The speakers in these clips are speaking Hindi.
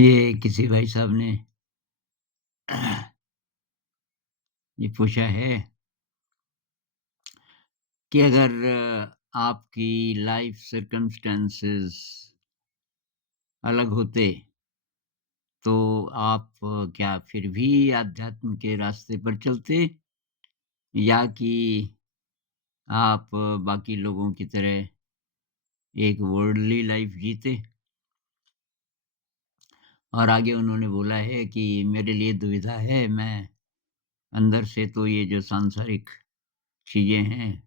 ये किसी भाई साहब ने ये पूछा है कि अगर आपकी लाइफ सर्कमस्टेंसेस अलग होते तो आप क्या फिर भी आध्यात्म के रास्ते पर चलते या कि आप बाकी लोगों की तरह एक वर्ल्डली लाइफ जीते? और आगे उन्होंने बोला है कि मेरे लिए दुविधा है, मैं अंदर से तो ये जो सांसारिक चीज़ें हैं,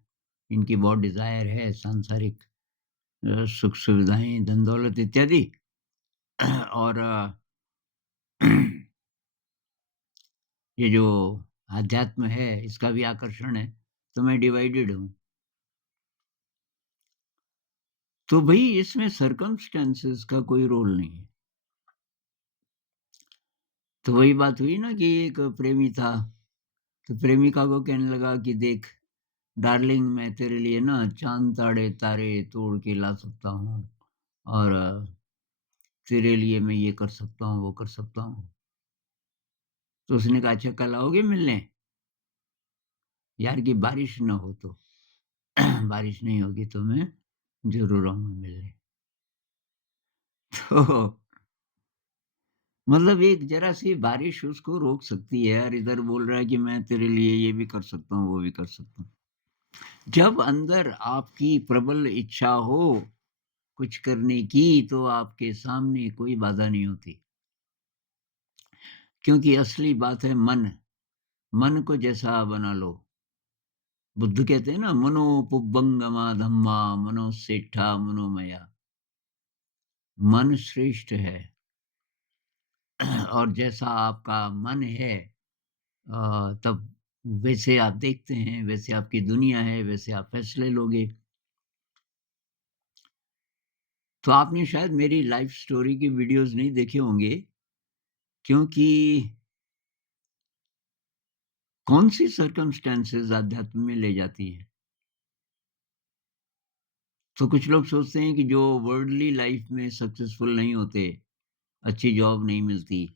इनकी बहुत डिज़ायर है, सांसारिक सुख सुविधाएँ, धन दौलत इत्यादि और ये जो अध्यात्म है, इसका भी आकर्षण है, तो मैं डिवाइडेड हूँ। तो भई इसमें सर्कमस्टेंसेस का कोई रोल नहीं है। तो वही बात हुई ना कि एक प्रेमी था, तो प्रेमिका को कहने लगा कि देख डार्लिंग मैं तेरे लिए ना चाँद ताड़े तारे तोड़ के ला सकता हूँ और तेरे लिए मैं ये कर सकता हूँ, वो कर सकता हूँ। तो उसने कहा अच्छा कल आओगे मिलने? यार कि बारिश ना हो तो। बारिश नहीं होगी तो मैं ज़रूर आऊँगा मिलने। तो मतलब एक ज़रा-सी बारिश उसको रोक सकती है और इधर बोल रहा है कि मैं तेरे लिए ये भी कर सकता हूँ, वो भी कर सकता हूँ। जब अंदर आपकी प्रबल इच्छा हो कुछ करने की तो आपके सामने कोई बाधा नहीं होती। क्योंकि असली बात है मन, मन को जैसा बना लो। बुद्ध कहते हैं ना मनो पुब्बंगमा धम्मा मनोसेट्ठा मनोमया। मन श्रेष्ठ है और जैसा आपका मन है तब वैसे आप देखते हैं, वैसे आपकी दुनिया है, वैसे आप फैसले लोगे। तो आपने शायद मेरी लाइफ़ स्टोरी की वीडियोज़ नहीं देखे होंगे क्योंकि कौन-सी सर्कमस्टेंसेस अध्यात्म में ले जाती हैं। तो कुछ लोग सोचते हैं कि जो वर्ल्डली लाइफ़ में सक्सेसफुल नहीं होते, अच्छी जॉब नहीं मिलती,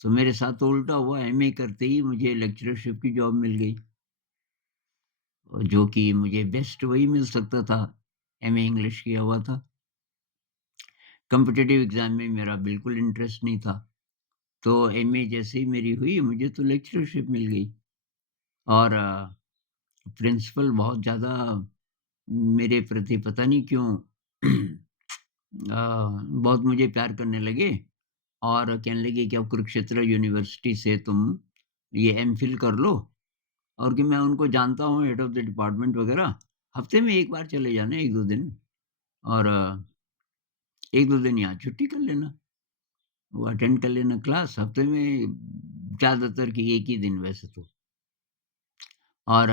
तो मेरे साथ तो उल्टा हुआ एमए करते ही मुझे लेक्चरशिप की जॉब मिल गई और जो कि मुझे बेस्ट वही मिल सकता था, एमए इंग्लिश किया हुआ था। कॉम्पिटिटिव एग्ज़ाम में मेरा बिल्कुल इंटरेस्ट नहीं था, तो एमए जैसे ही मेरी हुई मुझे तो लेक्चरशिप मिल गई और प्रिंसिपल बहुत ज़्यादा मेरे प्रति पता नहीं क्यों बहुत मुझे प्यार करने लगे और कहने लगे कि अब कुरुक्षेत्र यूनिवर्सिटी से तुम ये एमफ़िल कर लो और कि मैं उनको जानता हूँ हेड ऑफ़ द डिपार्टमेंट वग़ैरह, हफ़्ते में 1 बार चले जाना 1-2 दिन और 1-2 दिन यहाँ छुट्टी कर लेना। वो अटेंड कर लेना क्लास हफ़्ते में ज़्यादातर कि 1 ही दिन वैसे तो और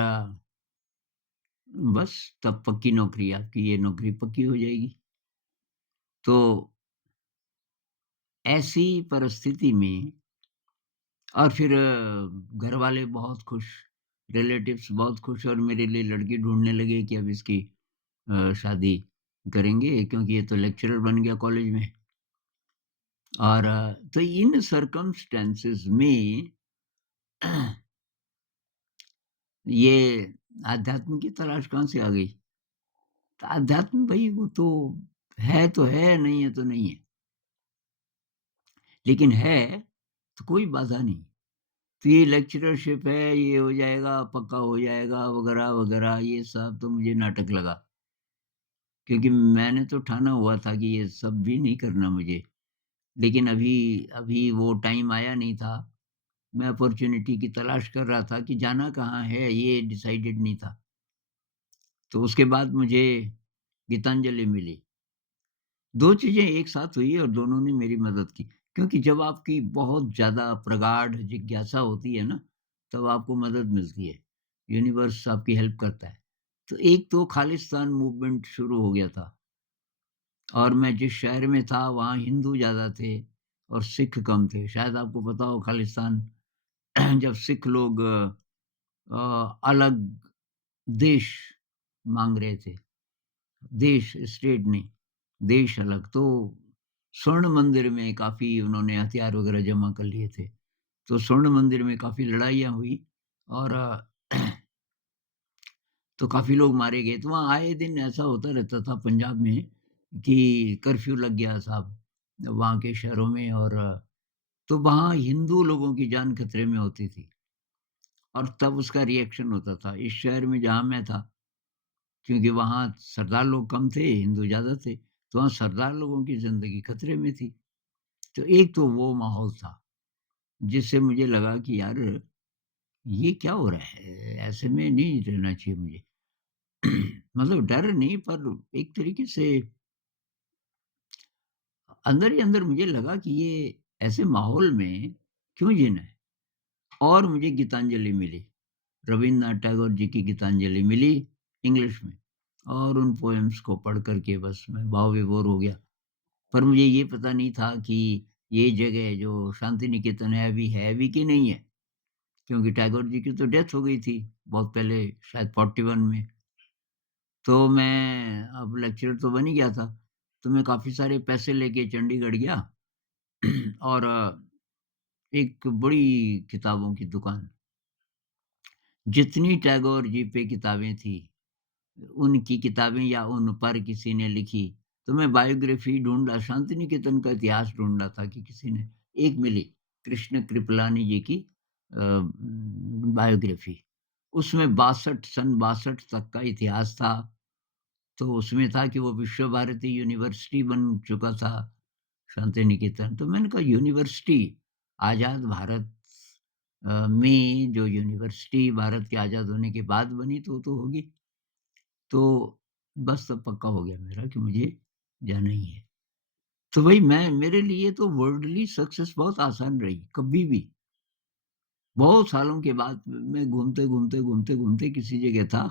बस तब पक्की नौकरी आपकी ये नौकरी पक्की हो जाएगी। तो ऐसी परिस्थिति में और फिर घरवाले बहुत खुश, रिलेटिव्स बहुत खुश और मेरे लिए लड़की ढूँढने लगे कि अब इसकी शादी करेंगे क्योंकि ये तो लेक्चरर बन गया कॉलेज में। और तो इन सर्कमस्टेंसेस में ये अध्यात्म की तलाश कहाँ से आ गई? तो अध्यात्म भई वो तो है, नहीं है तो नहीं है। लेकिन है तो कोई बाधा नहीं। तो ये लेक्चररशिप है, ये हो जाएगा, पक्का हो जाएगा वगैरह-वगैरह ये सब तो मुझे नाटक लगा। क्योंकि मैंने तो ठाना हुआ था कि ये सब भी नहीं करना मुझे। लेकिन अभी अभी वो टाइम आया नहीं था। मैं अपॉर्च्युनिटी की तलाश कर रहा था कि जाना कहाँ है, ये डिसाइडेड नहीं था। तो उसके बाद मुझे गीतांजलि मिली। 2 चीज़ें एक साथ हुई और दोनों ने मेरी मदद की। क्योंकि जब आपकी बहुत ज़्यादा प्रगाढ़ जिज्ञासा होती है ना, तब आपको मदद मिलती है। यूनिवर्स आपकी हेल्प करता है। तो एक तो खालिस्तान मूवमेंट शुरू हो गया था और मैं जिस शहर में था वहाँ हिंदू ज़्यादा थे और सिख कम थे। शायद आपको पता हो खालिस्तान जब सिख लोग अलग देश माँग रहे थे। देश, स्टेट नहीं, देश अलग। तो स्वर्ण मंदिर में काफ़ी उन्होंने हथियार वगैरह जमा कर लिए थे। तो स्वर्ण मंदिर में काफ़ी लड़ाइयाँ हुई और तो काफ़ी लोग मारे गए। तो वहाँ आए दिन ऐसा होता रहता था पंजाब में कि कर्फ्यू लग गया साहब, वहाँ के शहरों में और तो वहाँ हिंदू लोगों की जान खतरे में होती थी और तब उसका रिएक्शन होता था। इस शहर में जहाँ मैं था, क्योंकि वहाँ सरदार लोग कम थे, हिंदू ज़्यादा थे, तो वहाँ सरदार लोगों की ज़िंदगी खतरे में थी। तो एक तो वो माहौल था, जिससे मुझे लगा कि यार ये क्या हो रहा है? ऐसे में नहीं रहना चाहिए मुझे। मतलब डर नहीं पर एक तरीके से अंदर ही अंदर मुझे लगा कि ये ऐसे माहौल में क्यों जीना है? और मुझे गीतांजलि मिली, रवीन्द्रनाथ टैगोर जी की गीतांजलि मिली इंग्लिश में और उन पोएम्स को पढ़ कर के बस मैं भाव विभोर हो गया। पर मुझे ये पता नहीं था कि ये जगह जो शांति निकेतन है अभी कि नहीं है? क्योंकि टैगोर जी की तो डेथ हो गई थी, बहुत पहले शायद 41 में। तो मैं अब लेक्चरर तो बन ही गया था, तो मैं काफ़ी सारे पैसे लेके चंडीगढ़ गया और एक बड़ी किताबों की दुकान, जितनी टैगोर जी पे किताबें थी, उनकी किताबें या उन पर किसी ने लिखी, तो मैं बायोग्राफ़ी ढूँढा, शांति निकेतन का इतिहास ढूँढ रहा था कि किसी ने एक मिली, कृष्ण कृपलानी जी की बायोग्राफ़ी। उसमें 62 सन 62 तक का इतिहास था। तो उसमें था कि वो विश्व भारती यूनिवर्सिटी बन चुका था, शांति निकेतन। तो मैंने कहा यूनिवर्सिटी, आज़ाद भारत में जो यूनिवर्सिटी भारत के आज़ाद होने के बाद बनी तो होगी। तो बस तब पक्का हो गया मेरा कि मुझे जाना ही है। तो भई मैं मेरे लिए तो वर्ल्डली सक्सेस बहुत आसान रही, कभी भी। बहुत सालों के बाद मैं घूमते किसी जगह था।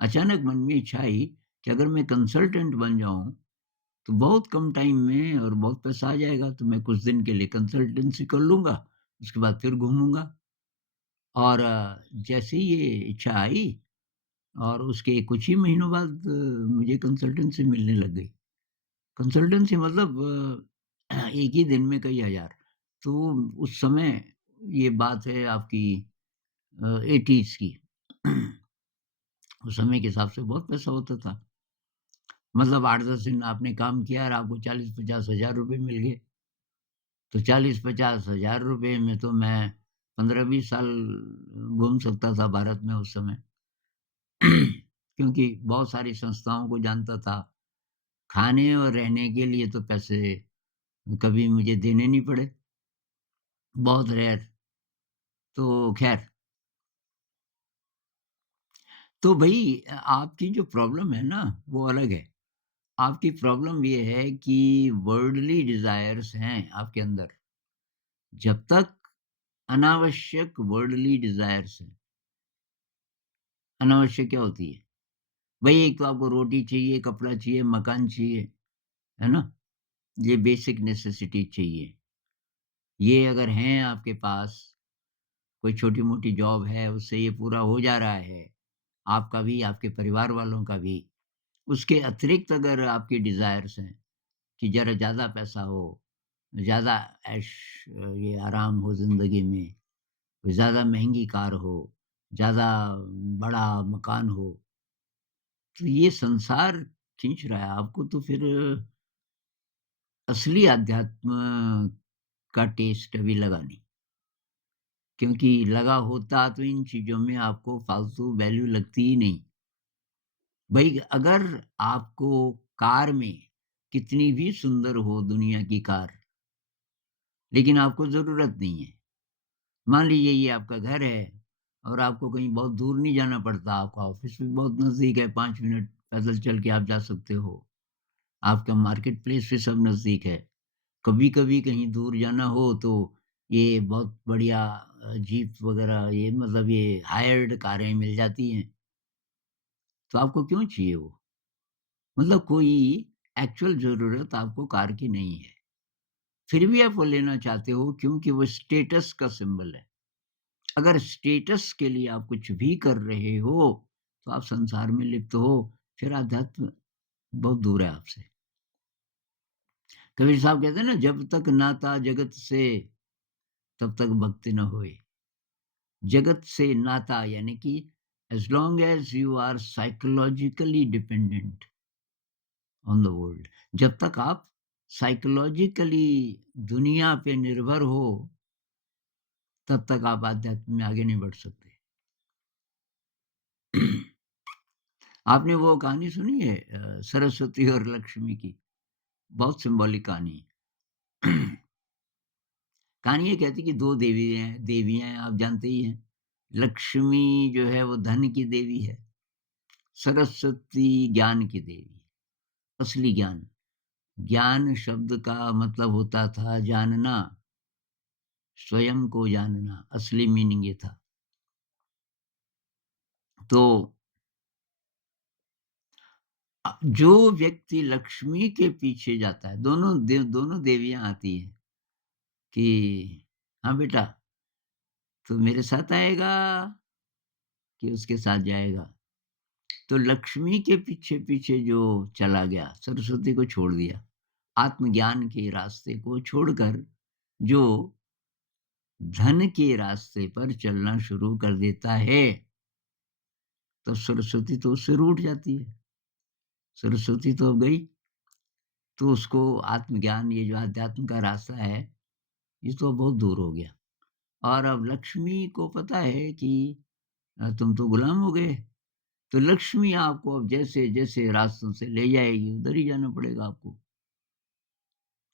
अचानक मन में इच्छा आई कि अगर मैं कंसल्टेंट बन जाऊँ तो बहुत कम टाइम में और बहुत पैसा आ जाएगा, तो मैं कुछ दिन के लिए कंसल्टेंसी कर लूँगा, उसके बाद फिर घूमूँगा। और जैसे ही ये इच्छा आई और उसके कुछ ही महीनों बाद मुझे कंसल्टेंसी मिलने लग गई। कंसल्टेंसी मतलब एक ही दिन में कई हज़ार। तो उस समय ये बात है आपकी 80s की। उस समय के हिसाब से बहुत पैसा होता था। मतलब 8-10 दिन आपने काम किया और आपको 40-50 हज़ार रुपए मिल गए। तो 40-50 हज़ार रुपए में तो मैं 15-20 साल घूम सकता था भारत में उस समय। क्योंकि बहुत सारी संस्थाओं को जानता था। खाने और रहने के लिए तो पैसे कभी मुझे देने नहीं पड़े, बहुत रेयर। तो ख़ैर, तो भई आपकी जो प्रॉब्लम है ना, वो अलग है। आपकी प्रॉब्लम ये है कि वर्ल्डली डिज़ायर्स हैं आपके अंदर। जब तक अनावश्यक वर्ल्डली डिज़ायर्स हैं, अनावश्यक क्या होती है? भई एक तो आपको रोटी चाहिए, कपड़ा चाहिए, मकान चाहिए, है ना? ये बेसिक नेसेसिटी चाहिए। ये अगर हैं आपके पास, कोई छोटी-मोटी जॉब है, उससे ये पूरा हो जा रहा है, आपका भी, आपके परिवार वालों का भी। उसके अतिरिक्त अगर आपके डिज़ायर्स हैं कि ज़रा ज़्यादा पैसा हो, ज़्यादा ऐश ये आराम हो ज़िंदगी में, ज़्यादा महँगी कार हो, ज़्यादा बड़ा मकान हो, तो ये संसार खींच रहा है आपको तो फिर असली अध्यात्म का टेस्ट अभी लगा नहीं, क्योंकि लगा होता तो इन चीज़ों में आपको फालतू वैल्यू लगती ही नहीं। भई अगर आपको कार में कितनी भी सुंदर हो दुनिया की कार, लेकिन आपको ज़रूरत नहीं है। मान लीजिए ये आपका घर है और आपको कहीं बहुत दूर नहीं जाना पड़ता, आपका ऑफ़िस भी बहुत नज़दीक है, 5 मिनट पैदल चल के आप जा सकते हो। आपका मार्केट प्लेस भी सब नज़दीक है। कभी-कभी कहीं दूर जाना हो तो ये बहुत बढ़िया जीप वग़ैरह ये मतलब ये हायर्ड कारें मिल जाती हैं, तो आपको क्यों चाहिए वो? मतलब कोई एक्चुअल ज़रूरत आपको कार की नहीं है। फिर भी आप वो लेना चाहते हो क्योंकि वो स्टेटस का सिंबल है। अगर स्टेटस के लिए आप कुछ भी कर रहे हो, तो आप संसार में लिप्त हो, फिर आध्यात्म बहुत दूर है आपसे। कबीर साहब कहते हैं ना, जब तक नाता जगत से तब तक भक्ति न होए। जगत से नाता यानी कि as long as you are psychologically dependent on the world, जब तक आप साइकोलॉजिकली दुनिया पे निर्भर हो, तब तक आप आध्यात्म में आगे नहीं बढ़ सकते। आपने वो कहानी सुनी है सरस्वती और लक्ष्मी की? बहुत सिंबॉलिक कहानी है। कहानी ये कहती है कि 2 देवियाँ हैं, आप जानते ही हैं। लक्ष्मी जो है वो धन की देवी है, सरस्वती ज्ञान की देवी है, असली ज्ञान। ज्ञान शब्द का मतलब होता था जानना, स्वयं को जानना, असली मीनिंग ये था। तो जो व्यक्ति लक्ष्मी के पीछे जाता है, दोनों देवियाँ आती हैं कि हाँ बेटा, तू मेरे साथ आएगा कि उसके साथ जाएगा? तो लक्ष्मी के पीछे-पीछे जो चला गया, सरस्वती को छोड़ दिया। आत्मज्ञान के रास्ते को छोड़कर जो धन के रास्ते पर चलना शुरू कर देता है, तो सरस्वती तो उससे रूठ जाती है। सरस्वती तो अब गई, तो उसको आत्मज्ञान, ये जो अध्यात्म का रास्ता है, ये तो बहुत दूर हो गया। और अब लक्ष्मी को पता है कि तुम तो गुलाम हो गए, तो लक्ष्मी आपको अब जैसे-जैसे रास्तों से ले जाएगी, उधर ही जाना पड़ेगा आपको।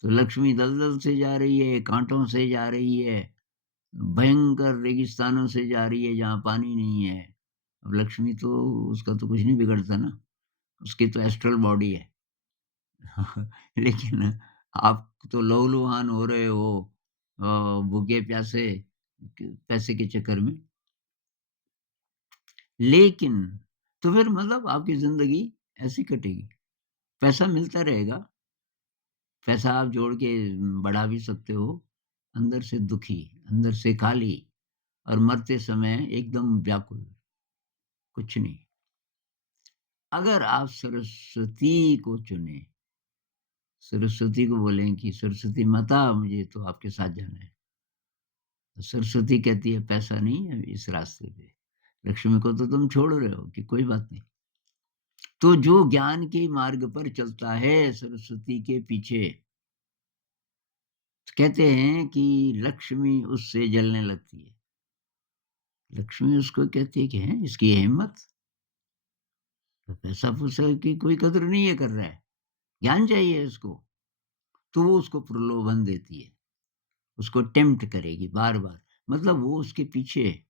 तो लक्ष्मी दलदल से जा रही है, काँटों से जा रही है, भयंकर रेगिस्तानों से जा रही है जहाँ पानी नहीं है। अब लक्ष्मी तो, उसका तो कुछ नहीं बिगड़ता ना, उसकी तो एस्ट्रल बॉडी है। लेकिन आप तो लहूलुहान हो रहे हो भूखे-प्यासे पैसे के चक्कर में। लेकिन तो फिर मतलब आपकी ज़िंदगी ऐसे ही कटेगी। पैसा मिलता रहेगा, पैसा आप जोड़ के बढ़ा भी सकते हो, अंदर से दुखी, अंदर से खाली और मरते समय एकदम व्याकुल, कुछ नहीं। अगर आप सरस्वती को चुनें, सरस्वती को बोलें कि सरस्वती माता, मुझे तो आपके साथ जाना है। तो सरस्वती कहती है पैसा नहीं है इस रास्ते पे, लक्ष्मी को तो तुम छोड़ रहे हो कि कोई बात नहीं। तो जो ज्ञान के मार्ग पर चलता है सरस्वती के पीछे, तो कहते हैं कि लक्ष्मी उससे जलने लगती है। लक्ष्मी उसको कहती है कि हैं इसकी ये हिम्मत, तो पैसा-फूसा की कोई कदर नहीं ये कर रहा है, ज्ञान चाहिए इसको। तो वो उसको प्रलोभन देती है, उसको टेम्प्ट करेगी बार-बार। मतलब वो उसके पीछे,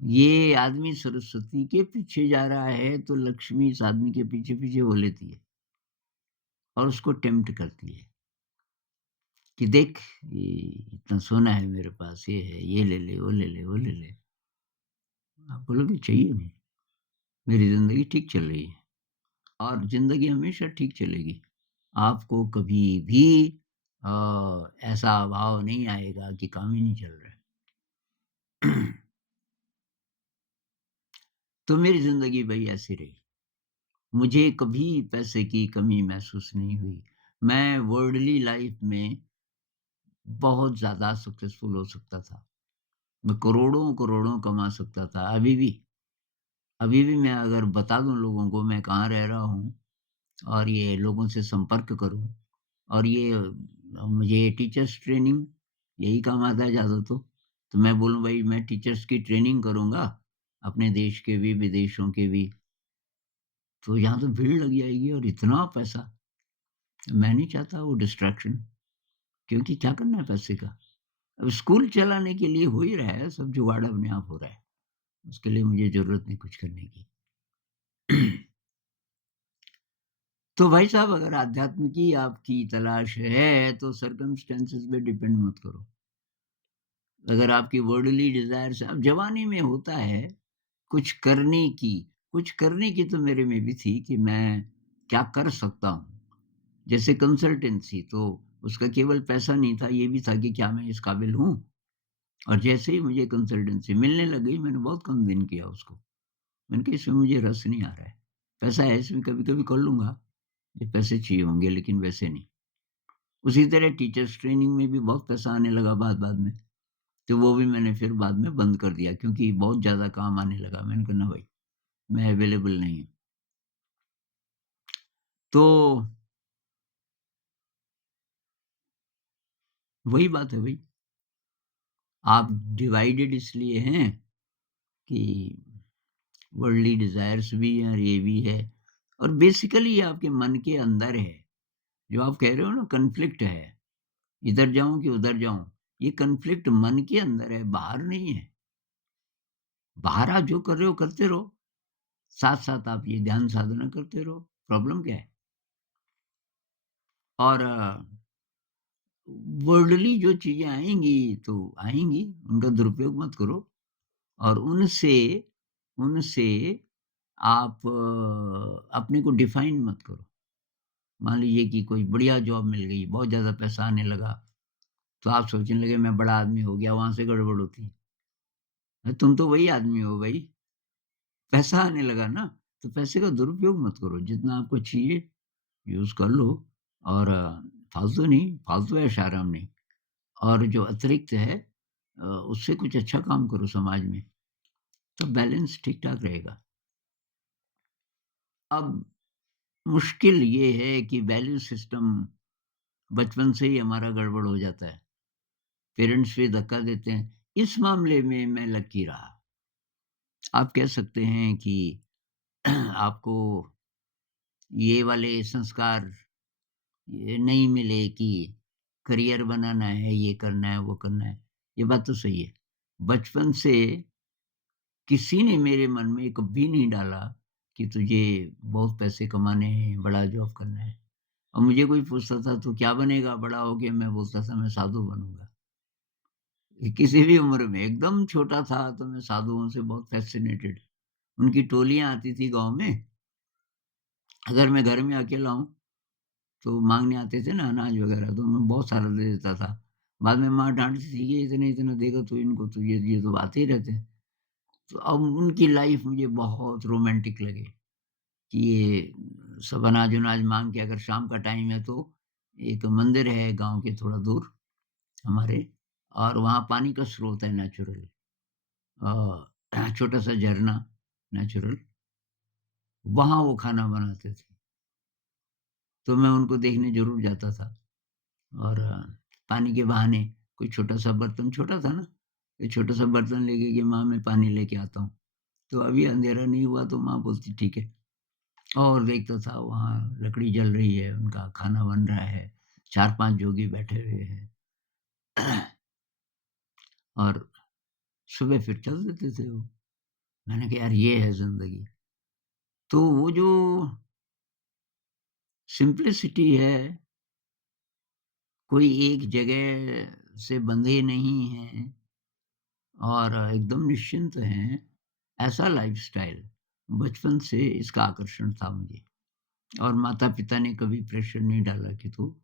ये आदमी सरस्वती के पीछे जा रहा है, तो लक्ष्मी इस आदमी के पीछे-पीछे वो लेती है और उसको टेम्प्ट करती है कि देख, ये इतना सोना है मेरे पास, ये है, ये ले ले, वो ले ले, वो ले ले। आप बोलोगे चाहिए नहीं, मेरी ज़िंदगी ठीक चल रही है और ज़िंदगी हमेशा ठीक चलेगी। आपको कभी भी ऐसा भाव नहीं आएगा कि काम ही नहीं चल रहा है। तो मेरी ज़िंदगी भई ऐसी रही। मुझे कभी पैसे की कमी महसूस नहीं हुई। मैं वर्ल्डली लाइफ़ में बहुत ज़्यादा सक्सेसफुल हो सकता था। मैं करोड़ों-करोड़ों कमा सकता था। अभी भी मैं अगर बता दूँ लोगों को मैं कहाँ रह रहा हूँ और ये लोगों से संपर्क करूँ और ये मुझे टीचर्स ट्रेनिंग यही काम आता है ज़्यादा तो। तो मैं बोलूँ भाई मैं टीचर्स की ट्रेनिंग करूँगा, अपने देश के भी, विदेशों के भी, तो यहाँ तो भीड़ लग जाएगी और इतना पैसा। मैं नहीं चाहता वो डिस्ट्रैक्शन, क्योंकि क्या करना है पैसे का? अब स्कूल चलाने के लिए हो ही रहा है, सब जुगाड़ अपने आप हो रहा है। उसके लिए मुझे ज़रूरत नहीं कुछ करने की। तो भाई साहब, अगर आध्यात्म की आपकी तलाश है, तो सर्कमस्टेंसेस पे डिपेंड मत करो। अगर आपकी वर्ल्डली डिज़ायर्स, अब जवानी में होता है कुछ करने की तो मेरे में भी थी कि मैं क्या कर सकता हूँ। जैसे कंसल्टेंसी, तो उसका केवल पैसा नहीं था, ये भी था कि क्या मैं इस काबिल हूँ? और जैसे ही मुझे कंसल्टेंसी मिलने लग गई, मैंने बहुत कम दिन किया उसको। मैंने कहा इसमें मुझे रस नहीं आ रहा है। पैसा है इसमें, कभी-कभी कर लूँगा, जब पैसे चाहिए होंगे, लेकिन वैसे नहीं। उसी तरह टीचर्स ट्रेनिंग में भी बहुत पैसा आने लगा बाद-बाद में, तो वो भी मैंने फिर बाद में बंद कर दिया क्योंकि बहुत ज़्यादा काम आने लगा। मैंने कहा, "ना भाई, मैं अवेलेबल नहीं हूँ।" तो वही बात है भई, आप डिवाइडेड इसलिए हैं कि वर्ल्डली डिज़ायर्स भी हैं और ये भी है और बेसिकली ये आपके मन के अंदर है। जो आप कह रहे हो ना कॉन्फ्लिक्ट है, इधर जाऊँ कि उधर जाऊँ, ये कॉन्फ्लिक्ट मन के अंदर है, बाहर नहीं है। बाहर आप जो कर रहे हो करते रहो, साथ-साथ आप ये ध्यान साधना करते रहो, प्रॉब्लम क्या है? और वर्ल्डली जो चीज़ें आएँगी तो आएँगी, उनका दुरुपयोग मत करो और उनसे उनसे आप अपने को डिफाइन मत करो। मान लीजिए कि कोई बढ़िया जॉब मिल गई, बहुत ज़्यादा पैसा आने लगा, तो आप सोचने लगे मैं बड़ा आदमी हो गया, वहाँ से गड़बड़ होती। तुम तो वही आदमी हो भई, पैसा आने लगा ना, तो पैसे का दुरुपयोग मत करो, जितना आपको चाहिए यूज़ कर लो और फालतू नहीं, फालतू ऐश-आराम नहीं और जो अतिरिक्त है उससे कुछ अच्छा काम करो समाज में, तो बैलेंस ठीक-ठाक रहेगा। अब मुश्किल ये है कि वैल्यू सिस्टम बचपन से ही हमारा गड़बड़ हो जाता है। पेरेंट्स भी धक्का देते हैं। इस मामले में मैं लकी रहा। आप कह सकते हैं कि आपको ये वाले संस्कार ये नहीं मिले कि करियर बनाना है, ये करना है, वो करना है। ये बात तो सही है। बचपन से किसी ने मेरे मन में कभी नहीं डाला कि तुझे बहुत पैसे कमाने हैं, बड़ा जॉब करना है। और मुझे कोई पूछता था, "तू क्या बनेगा बड़ा होके?" मैं बोलता था, "मैं साधु बनूँगा।" किसी भी उम्र में, एकदम छोटा था तो मैं साधुओं से बहुत फ़ैसिनेटेड उनकी टोलियाँ आती थी गाँव में, अगर मैं घर में अकेला हूँ, तो माँगने आते थे ना अनाज वग़ैरह तो मैं बहुत सारा दे देता था। बाद में माँ डाँटती थी, "ये इतना-इतना देगा तू इनको, तो ये तो आते ही रहते हैं।" तो अब उनकी लाइफ़ मुझे बहुत रोमांटिक लगी कि ये सब अनाज-वनाज माँग के अगर शाम का टाइम है तो एक मंदिर है गाँव के थोड़ा दूर हमारे और वहाँ पानी का स्रोत है नेचुरल। छोटा-सा झरना नेचुरल, वहाँ वो खाना बनाते थे। तो मैं उनको देखने ज़रूर जाता था और पानी के बहाने कोई छोटा-सा बर्तन छोटा था ना, कोई छोटा-सा बर्तन लेके कि माँ मैं पानी लेके आता हूँ। तो अभी अंधेरा नहीं हुआ तो माँ बोलती ठीक है और देखता था वहाँ लकड़ी जल रही है, उनका खाना बन रहा है, 4-5 जोगी बैठे हुए हैं और सुबह फिर चल देते थे वो। मैंने कहा यार ये है ज़िंदगी। तो वो जो सिम्प्लिसिटी है कोई एक जगह से बंधे नहीं हैं और एकदम निश्चिंत हैं, ऐसा लाइफ़स्टाइल बचपन से इसका आकर्षण था मुझे और माता-पिता ने कभी प्रेशर नहीं डाला कि तू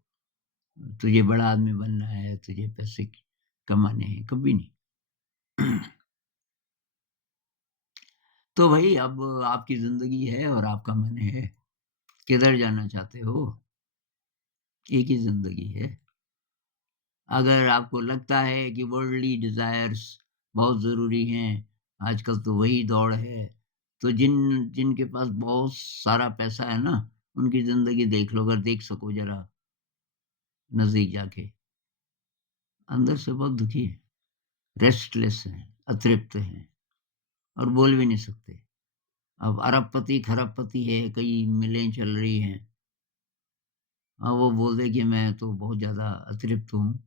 तुझे बड़ा आदमी बनना है, तुझे पैसे कमाने हैं, कभी नहीं। तो भई अब आपकी ज़िंदगी है और आपका मन है, किधर जाना चाहते हो? एक ही ज़िंदगी है। अगर आपको लगता है कि वर्ल्डली डिज़ायर्स बहुत ज़रूरी हैं, आजकल तो वही दौड़ है, तो जिनके पास बहुत सारा पैसा है ना, उनकी ज़िंदगी देख लो अगर देख सको ज़रा नज़दीक जाके। अंदर से बहुत दुखी हैं, रेस्टलेस हैं, अतृप्त हैं और बोल भी नहीं सकते। अब अरबपति, खरबपति है, कई मिलें चल रही हैं। वो बोल दे कि मैं तो बहुत ज़्यादा अतृप्त हूँ,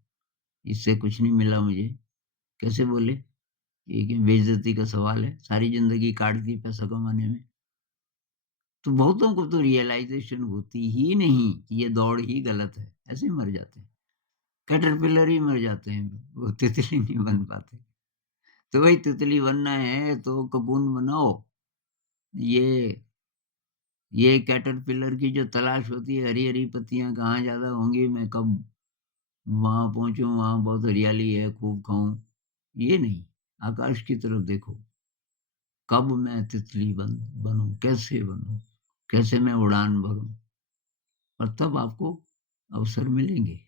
इससे कुछ नहीं मिला मुझे। कैसे बोले? ये क्या बेइज़्ज़ती का सवाल है, सारी ज़िंदगी काट दी पैसा कमाने में। तो बहुतों को तो रियलाइज़ेशन होती ही नहीं कि ये दौड़ ही गलत है, ऐसे ही मर जाते हैं। कैटरपिलर ही मर जाते हैं, वो तितली नहीं बन पाते। तो भाई तितली बनना है तो ककून बनाओ। ये ये कैटरपिलर की जो तलाश होती है, हरी-हरी पत्तियाँ कहाँ ज़्यादा होंगी, मैं कब वहाँ पहुँचूँ, वहाँ बहुत हरियाली है, खूब खाऊँ। ये नहीं, आकाश की तरफ देखो। कब मैं तितली बनूँ, कैसे बनूँ? कैसे मैं उड़ान भरूँ? और तब आपको अवसर मिलेंगे।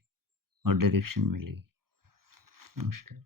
और डायरेक्शन मिलेगी। नमस्कार।